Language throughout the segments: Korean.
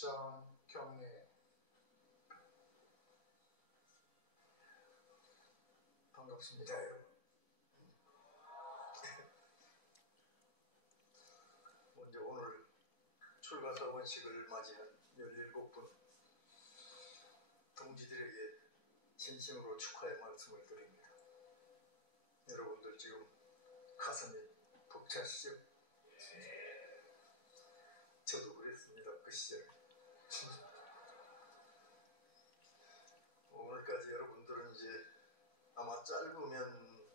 입장 경례. 반갑습니다, 여러분. 먼저 오늘 출가사원식을 맞이한 17분 동지들에게 진심으로 축하의 말씀을 드립니다. 여러분들 지금 가슴이 벅차시죠? 저도 그랬습니다, 그 시절. 오늘까지 여러분들은 이제 아마 짧으면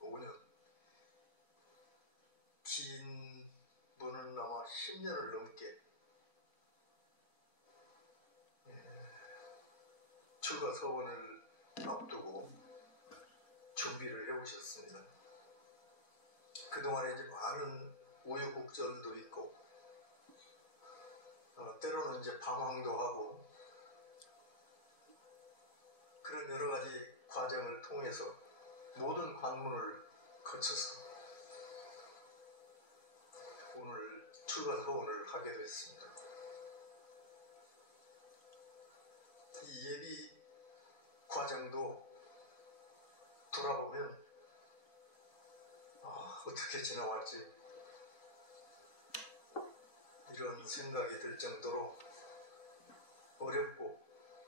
5년, 긴 분은 아마 10년을 넘게 출가 서원을 앞두고 준비를 해오셨습니다. 그동안에 이제 많은 우여곡절도 있고, 때로는 이제 방황도 하고, 그런 여러 가지 과정을 통해서 모든 관문을 거쳐서 오늘 출가 서원을 하게 됐습니다. 이 예비 과정도 돌아보면 어떻게 지나왔지, 이런 생각이 들 정도로 어렵고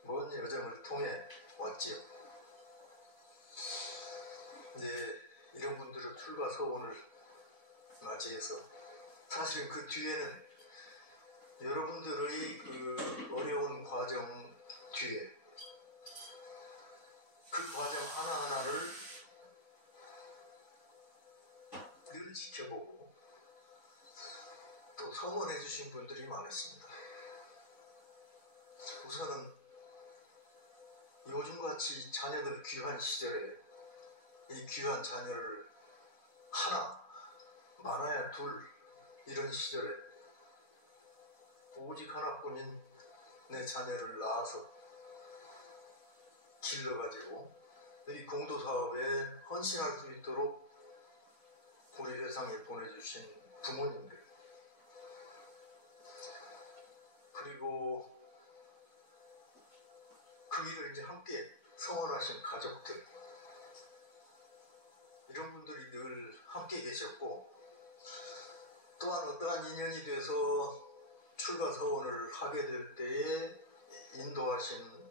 먼 여정을 통해 왔지요. 네, 이런 분들은 출가 서원을 맞이해서 사실 그 뒤에는 여러분들의 그 어려운 과정 뒤에 그 과정 하나하나를 늘 지켜보고 또 성원해 주신 분들이 많았습니다. 우선은 요즘같이 자녀들 귀한 시절에 이 귀한 자녀를 하나, 많아야 둘, 이런 시절에 오직 하나뿐인 내 자녀를 낳아서 길러가지고 이 공도사업에 헌신할 수 있도록 우리 세상에 보내주신 부모님들, 그리고 그 일을 이제 함께 성원하신 가족들, 이런 분들이 늘 함께 계셨고, 또한 어떠한 인연이 돼서 출가 서원을 하게 될 때에 인도하신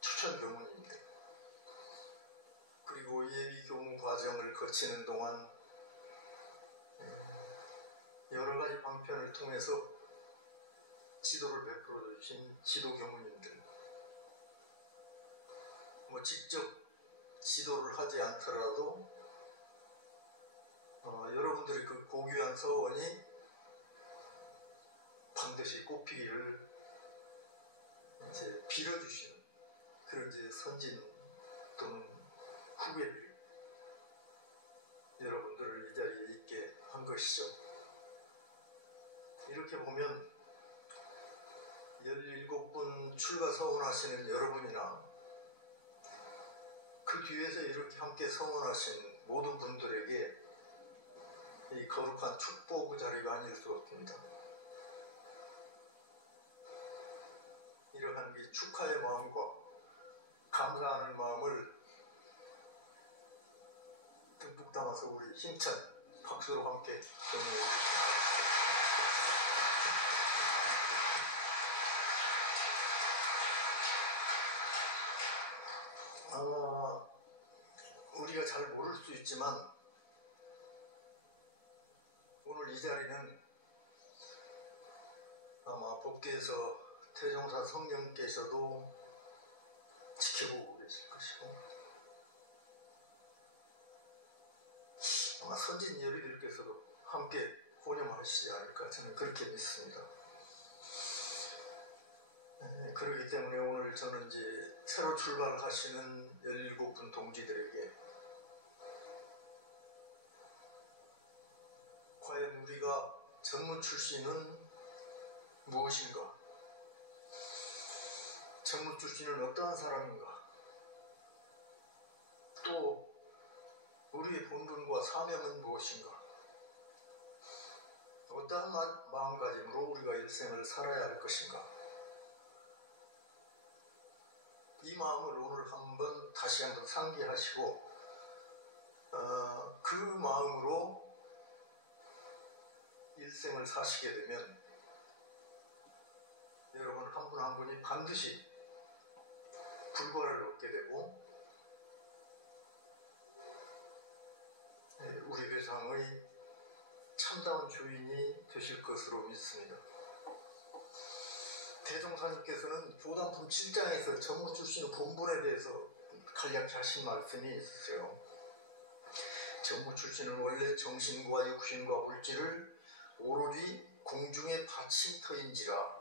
추천 교무님들, 그리고 예비 교무 과정을 거치는 동안 여러 가지 방편을 통해서 지도를 베풀어 주신 지도 교무님들, 직접 지도를 하지 않더라도 여러분들의 그 고귀한 서원이 반드시 꽃피기를 이제 빌어주시는 그런 이제 선진 또는 후배들, 여러분들을 이 자리에 있게 한 것이죠. 이렇게 보면 17분 출가 서원하시는 여러분이나 그 뒤에서 이렇게 함께 성원하신 모든 분들에게 이 거룩한 축복 자리가 아닐 수 없습니다. 이러한 이 축하의 마음과 감사하는 마음을 듬뿍 담아서 우리 힘찬 박수로 함께 경례해 주십시오. 아마 우리가 잘 모를 수 있지만 오늘 이 자리는 아마 법계에서 태종사 성령께서도 지켜보고 계실 것이고, 아마 선진 여리들께서도 함께 호념하시지 않을까, 저는 그렇게 믿습니다. 그렇기 때문에 오늘 저는 이제 새로 출발하시는 17분 동지들에게 과연 우리가 전무 출신은 무엇인가, 전무 출신은 어떠한 사람인가, 또 우리의 본분과 사명은 무엇인가, 어떠한 마음가짐으로 우리가 일생을 살아야 할 것인가? 이 마음을 오늘 다시 한번 상기하시고 그 마음으로 일생을 사시게 되면 여러분 한 분 한 분이 반드시 불과를 얻게 되고 우리 회상의 참다운 주인이 되실 것으로 믿습니다. 대종사님께서는 교단품 7장에서 전무 출신의 본분에 대해서 간략히 하신 말씀이 있으세요. 전무 출신은 원래 정신과 육신과 물질을 오로지 공중의 받침터인지라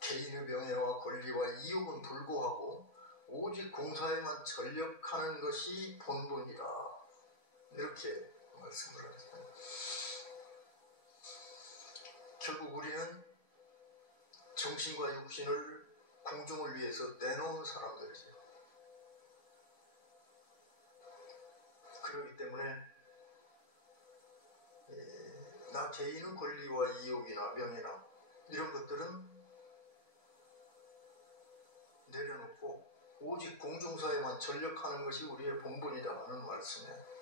개인의 명예와 권리와 이욕은 불고하고 오직 공사에만 전력하는 것이 본분이다. 이렇게 말씀을 하셨어요. 결국 우리는 정신과 육신을 공중을 위해서 내놓은 사람들이죠. 그렇기 때문에 나 개인의 권리와 이욕이나 명예나 이런 것들은 내려놓고 오직 공중사에만 전력하는 것이 우리의 본분이다 하는 말씀이에요.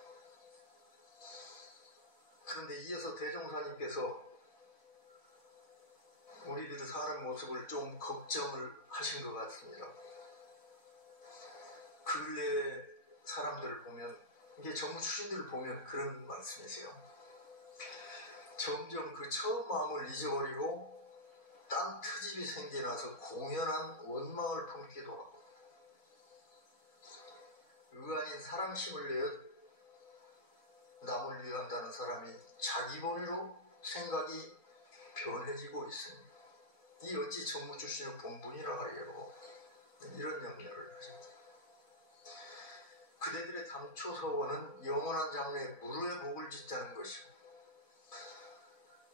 그런데 이어서 대종사님께서 우리들이 사는 모습을 좀 걱정을 하신 것 같습니다. 근래 사람들을 보면, 이게 전무 출신들을 보면 그런 말씀이세요. 점점 그 처음 마음을 잊어버리고 딴 트집이 생겨나서 공연한 원망을 품기도 하고 의아닌 사랑심을 내어 남을 위한다는 사람이 자기 본위로 생각이 변해지고 있습니다. 이 어찌 전무 출신의 본분이라 하려고 이런 염려를 하십니다. 그대들의 당초 서원은 영원한 장래에 무료의 복을 짓자는 것이고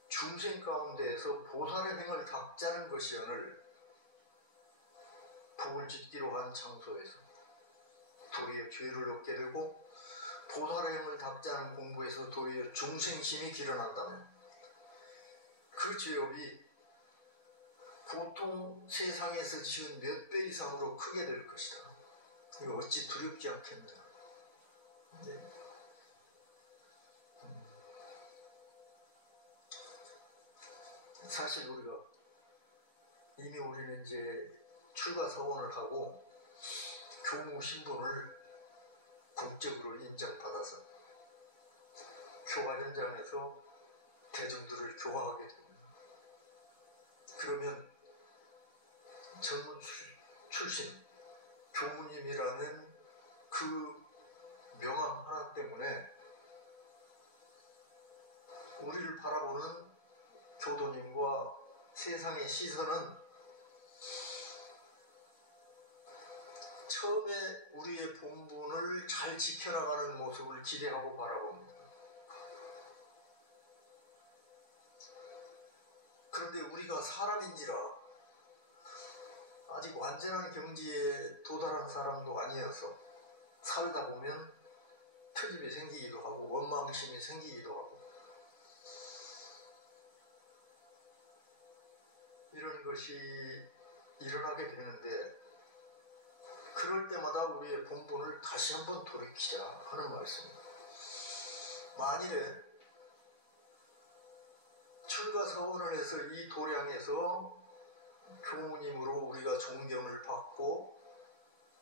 중생 가운데에서 보살의 행을 닦자는 것이오늘 복을 짓기로 한 장소에서 도리어 죄를 얻게 되고 보살의 행을 닦자는 공부에서 도리어 중생심이 길어난다면 그 죄업이 보통 세상에서 지은 몇 배 이상으로 크게 될 것이다. 이거 어찌 두렵지 않겠느냐. 네. 사실 이미 우리는 이제 출가 서원을 하고 교무 신분을 국적으로 인정받아서 교화 현장에서 대중들을 교화하게 됩니다. 그러면 전무 출신 교무님이라는 그 명함 하나 때문에 우리를 바라보는 교도님과 세상의 시선은 처음에 우리의 본분을 잘 지켜나가는 모습을 기대하고 바라봅니다. 그런데 우리가 사람인지라 아직 완전한 경지에 도달한 사람도 아니어서 살다 보면 트집이 생기기도 하고 원망심이 생기기도 하고 이런 것이 일어나게 되는데 그럴 때마다 우리의 본분을 다시 한번 돌이키자 하는 말씀입니다. 만일에 출가 서원을 해서 이 도량에서 교무님으로 우리가 존경을 받고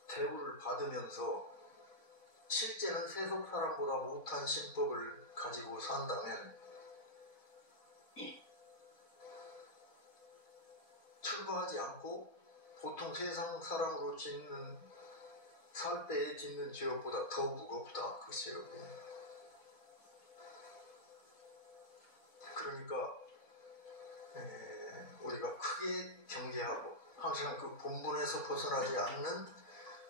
대우를 받으면서 실제는 세속 사람보다 못한 신법을 가지고 산다면 출가하지 않고 보통 세상 사람으로 살 때에 짓는 죄업보다 더 무겁다. 그 죄업이. 그러니까 우리가 크게 경계하고 항상 그 본분에서 벗어나지 않는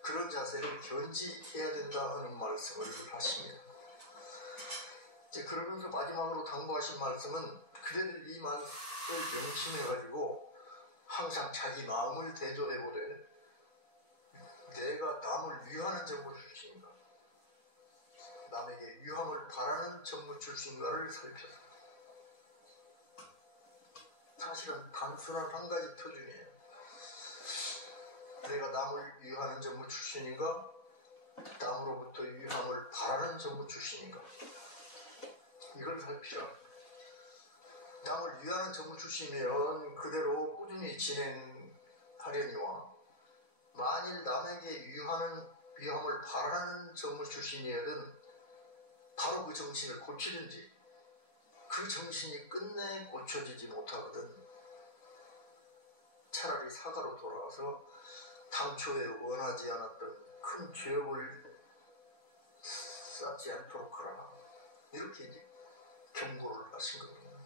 그런 자세를 견지해야 된다 하는 말씀을 하십니다. 이제 그러면서 마지막으로 당부하신 말씀은 그대들 이 말을 명심해가지고 항상 자기 마음을 대조해보되 내가 남을 위하는 전무 출신인가 남에게 위함을 바라는 전무 출신가를 살펴서 사실은 단순한 한 가지 표준이에요. 내가 남을 위하는 전무 출신인가? 남으로부터 위함을 바라는 전무 출신인가? 이걸 살피라. 남을 위하는 전무 출신이면 그대로 꾸준히 진행하려니와, 만일 남에게 위함을 바라는 전무 출신이어든 바로 그 정신을 고치든지 그 정신이 끝내 고쳐지지 못하거든 차라리 사가로 돌아와서 당초에 원하지 않았던 큰 죄업을 쌓지 않도록 하라. 이렇게 이제 경고를 하신 겁니다.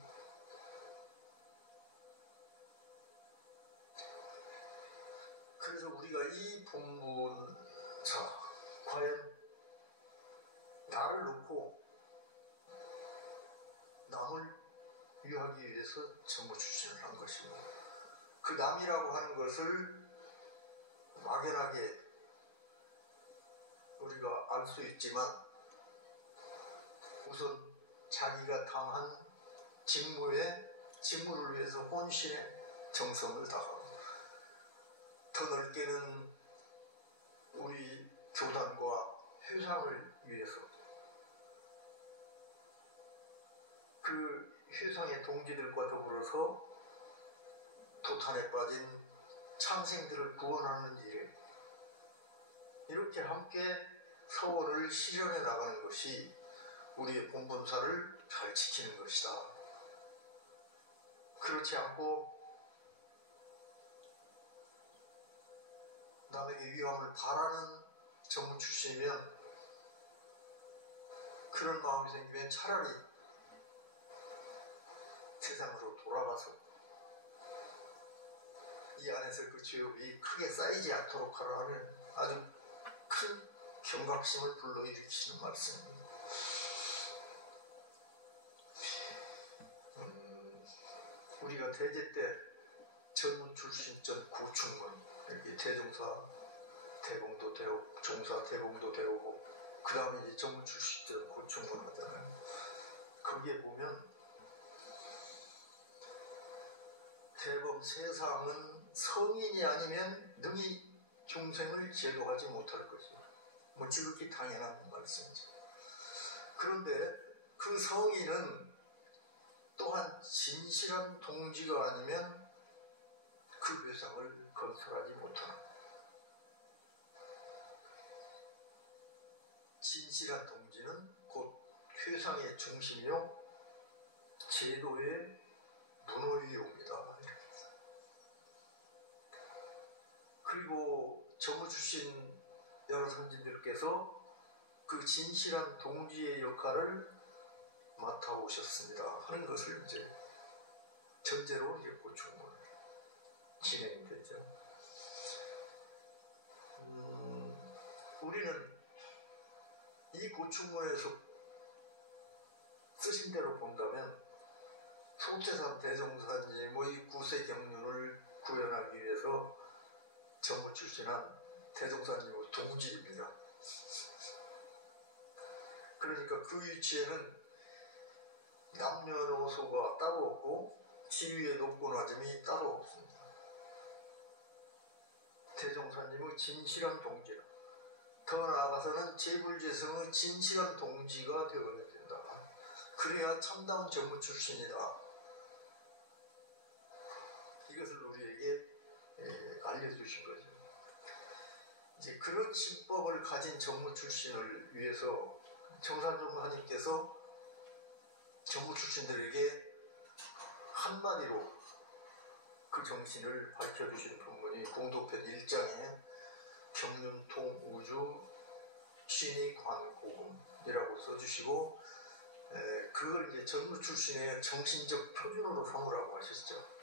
그래서 우리가 이 본문사 과연 나를 놓고 남을 위하기 위해서 전무 출신을 한 것이고, 그 남이라고 하는 것을 막연하게 우리가 알 수 있지만 우선 자기가 당한 직무를 위해서 혼신의 정성을 다하고, 더 넓게는 우리 교단과 회상을 위해서 그 회상의 동지들과 더불어서 도탄에 빠진 창생들을 구원하는 일에 이렇게 함께 서원을 실현해 나가는 것이 우리의 본분사를 잘 지키는 것이다. 그렇지 않고 남에게 위함을 바라는 전무 출신이면, 그런 마음이 생기면 차라리 세상으로 돌아가서 이 안에서 그 죄업이 크게 쌓이지 않도록 하라는 아주 큰 경각심을 불러일으키는 말씀입니다. 우리가 대제 때 전무 출신 전 구충문, 여기 대종사 대공도 되고 종사 대공도 되고 그 다음에 이제 전무 출신 전 구충문 하잖아요. 거기에 보면 대범 세상은 성인이 아니면 능히 중생을 제도하지 못할 것이다. 뭐 지극히 당연한 말씀이죠. 그런데 그 성인은 또한 진실한 동지가 아니면 그 회상을 건설하지 못하는, 진실한 동지는 곧 회상의 중심이요 제도의 문호위옵니다. 그리고 전무 출신 여러 선진들께서 그 진실한 동지의 역할을 맡아오셨습니다 하는 것을 이제 전제로 이제 고충문을 진행이 됐죠. 우리는 이 고충문에서 쓰신 대로 본다면 소태산 대종사님의 구세 경륜을 구현하기 위해서 전무 출신한 대종사님의 동지입니다. 그러니까 그 위치에는 남녀노소가 따로 없고 지위의 높고 낮음이 따로 없습니다. 대종사님의 진실한 동지라, 더 나아가서는 제불제성의 진실한 동지가 되어야 된다. 그래야 참다운 전무 출신이다. 이것을 우리에게 알려주신 거죠. 이제 그런 신법을 가진 전무 출신을 위해서 정산종사님께서 전무 출신들에게 한마디로 그 정신을 밝혀주신 본문이 공도편 1장에 경륜통우주 신의관고금이라고 써주시고, 그걸 이제 전무 출신의 정신적 표준으로 삼으라고 하셨죠.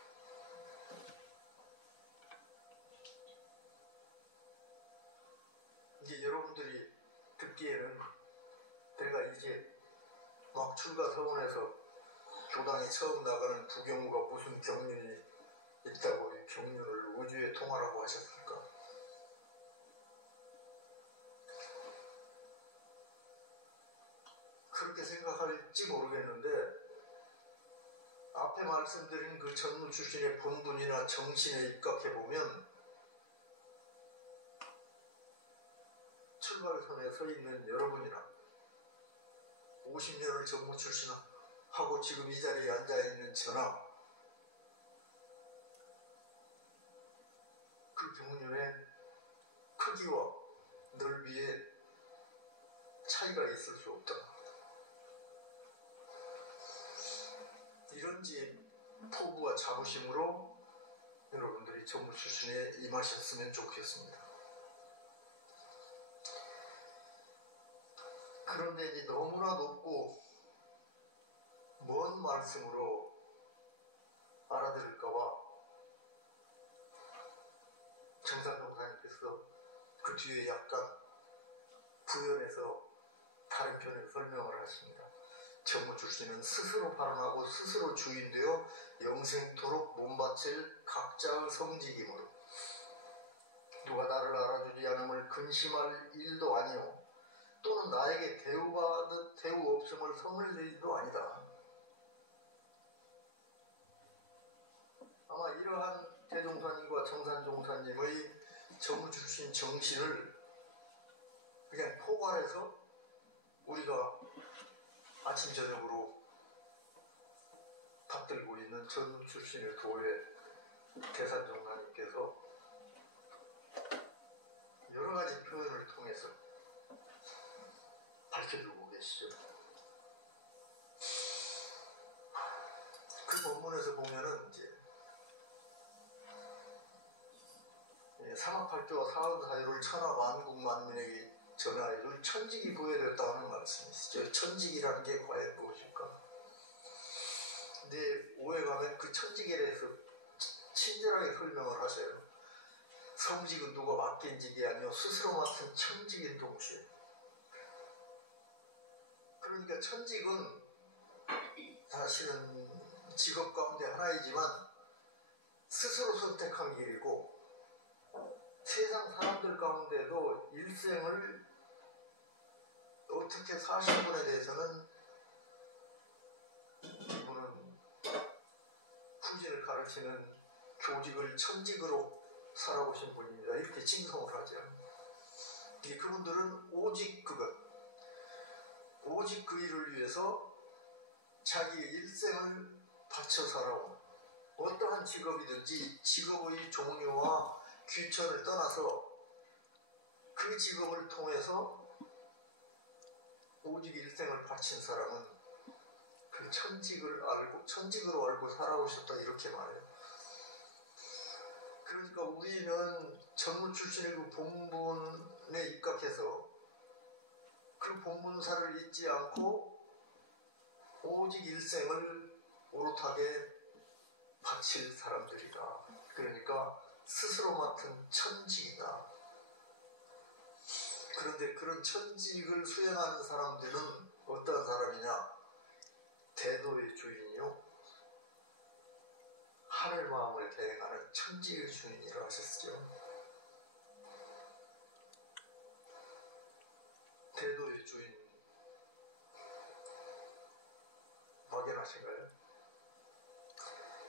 이제 여러분들이 듣기에는 내가 이제 막 출가 서원해서 교당에 처음 나가는 부경우가 무슨 경륜이 있다고 이 경륜을 우주에 통하라고 하셨을까? 그렇게 생각할지 모르겠는데, 앞에 앞에 말씀드린 그 전무 출신의 본분이나 정신에 입각해 보면 출발선에 서 있는 여러분이나 50년을 전무 출신하고 지금 이 자리에 앉아 있는 저나 그 경륜의 크기와 넓이에 차이가 있을 수 없다. 이런지 포부와 자부심으로 여러분들이 전무 출신에 임하셨으면 좋겠습니다. 그런데 이제 너무나 높고 먼 말씀으로 알아들을까봐 정산동사님께서 그 뒤에 약간 부연해서 다른 편을 설명을 하십니다. 전무 출신은 스스로 발언하고 스스로 주인되어 영생토록 몸바칠 각자의 성직이므로 누가 나를 알아주지 않음을 근심할 일도 아니요 또는 나에게 대우받은 대우 없음을 성을 낼 일도 아니다. 아마 이러한 대종사님과 정산종사님의 전무 출신 정신을 그냥 포괄해서 우리가 아침 저녁으로 받들고 있는 전무 출신의 도의 대산종사님께서 여러 가지 표현을 통해서 밝혀주고 계시죠. 그 본문에서 보면은 이제 사막팔도와 사은사유를 천하 만국 만민에게 전하여 천직이 부여되었다는 말씀이시죠. 천직이라는 게 과연 무엇일까? 근데 오해 가면 그 천직에 대해서 친절하게 설명을 하세요. 성직은 누가 맡긴 직이 아니요 스스로 맡은 천직인 동시에. 그러니까 천직은 사실은 직업 가운데 하나이지만 스스로 선택한 길이고 세상 사람들 가운데도 일생을 어떻게 사신 분에 대해서는 이분은 후진을 가르치는 교직을 천직으로 살아오신 분입니다. 이렇게 칭송을 하죠. 그분들은 오직 그 일을 위해서 자기의 일생을 바쳐 살아온 어떠한 직업이든지 직업의 종류와 귀천을 떠나서 그 직업을 통해서 오직 일생을 바친 사람은 그 천직으로 알고 살아오셨다 이렇게 말해요. 그러니까 우리는 전무 출신의 그 본분에 입각해서 그 본문사를 잊지 않고 오직 일생을 오롯하게 바칠 사람들이다. 그러니까 스스로 맡은 천직이다. 그런데 그런 천직을 수행하는 사람들은 어떤 사람이냐? 대도의 주인이요 하늘 마음을 대행하는 천직의 주인이라 하셨죠. 대도의 주인 확인하신가요?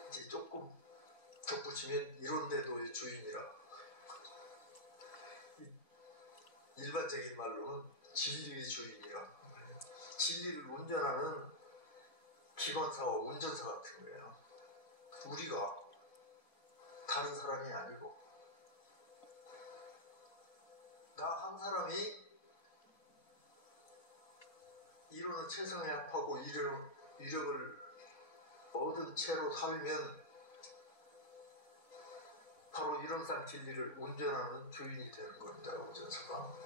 이제 조금 덧붙이면 이런 대도의 주인이라. 일반적인 말로는 진리의 주인이라. 진리를 운전하는 기관사와 운전사 같은 거예요. 우리가 다른 사람이 아니고 나 한 사람이 이루는 최선을 합하고 이력을 얻은 채로 살면 바로 이런상 진리를 운전하는 주인이 되는 겁니다. 운전사가.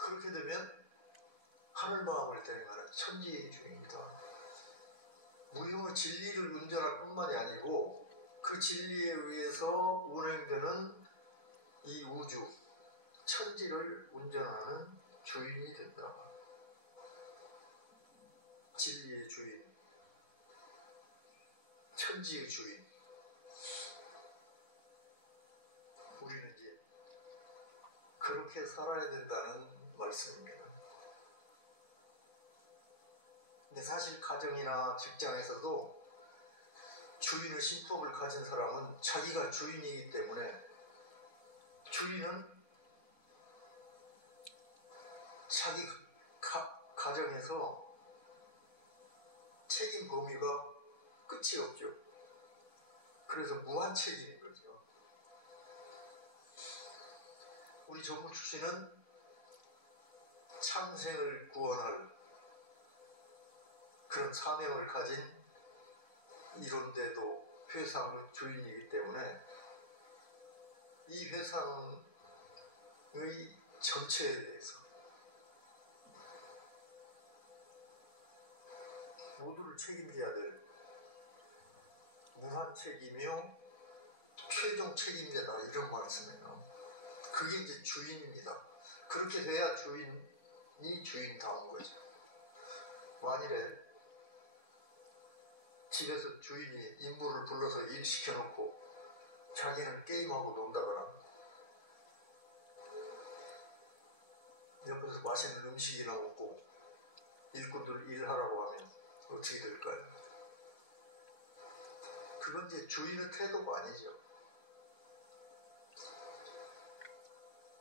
그렇게 되면 하늘마음을 대행하는 천지의 주인이다. 무효의 진리를 운전할 뿐만이 아니고 그 진리에 의해서 운행되는 이 우주, 천지를 운전하는 주인이 된다. 진리의 주인, 천지의 주인. 우리는 이제 그렇게 살아야 된다는 말씀입니다. 사실 가정이나 직장에서도 주인의 신법을 가진 사람은 자기가 주인이기 때문에 주인은 자기 가정에서 책임 범위가 끝이 없죠. 그래서 무한 책임인 거죠. 우리 정부 출신은 창생을 구원할 그런 사명을 가진 이론대도 회상의 주인이기 때문에 이 회상의 전체에 대해서 모두를 책임져야 될 무한 책임이요 최종 책임자다 이런 말씀이에요. 그게 이제 주인입니다. 그렇게 돼야 주인이 주인다운 거죠. 만일에 집에서 주인이 인물을 불러서 일 시켜놓고 자기는 게임하고 논다거나 옆에서 맛있는 음식이나 먹고 일꾼들 일하라고 하면 어떻게 될까요? 그건 이제 주인의 태도가 아니죠.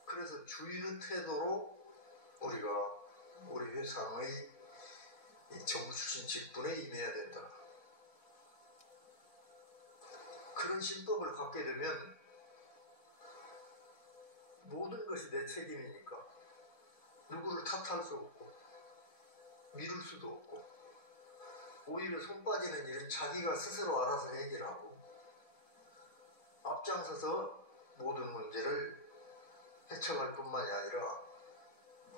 그래서 주인의 태도로 우리가 우리 회상의 정부 출신 직분에 임해야 된다. 그런 신법을 갖게 되면 모든 것이 내 책임이니까 누구를 탓할 수 없고 미룰 수도 없고 오히려 손 빠지는 일은 자기가 스스로 알아서 해결하고 앞장서서 모든 문제를 헤쳐갈 뿐만이 아니라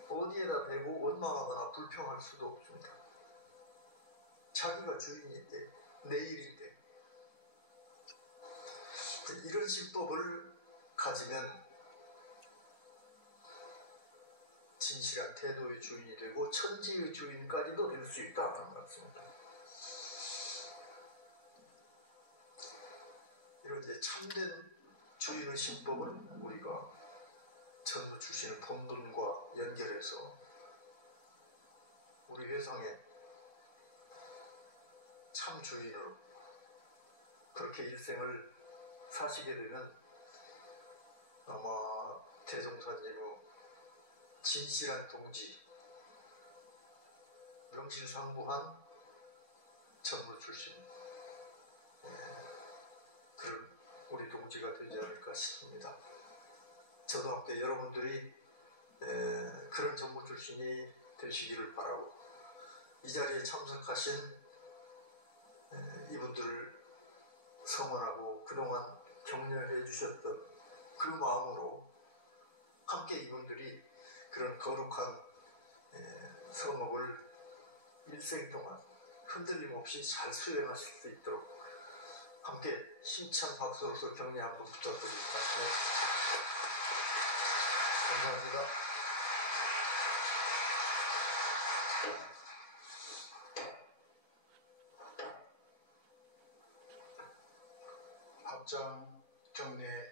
어디에다 대고 원망하거나 불평할 수도 없습니다. 자기가 주인인데 내 일인데 이런 신법을 가지면 진실한 태도의 주인이 되고 천지의 주인까지도 될 수 있다는 말씀입니다. 이런 이제 참된 주인의 신법은 우리가 전부 주시는 본문과 연결해서 우리 회상에 참 주인으로 그렇게 일생을 사시게 되면 아마 대종사님의 진실한 동지, 명실상부한 전무 출신 그런 우리 동지가 되지 않을까 싶습니다. 저도 함께 여러분들이 그런 전무 출신이 되시기를 바라고 이 자리에 참석하신 이분들을 성원하고 그동안 격려해 주셨던 그 마음으로 함께 이분들이 그런 거룩한 성업을 일생 동안 흔들림 없이 잘 수행하실 수 있도록 함께 힘찬 박수로서 격려 한번 부탁드립니다. 네. 감사합니다. 합장 경례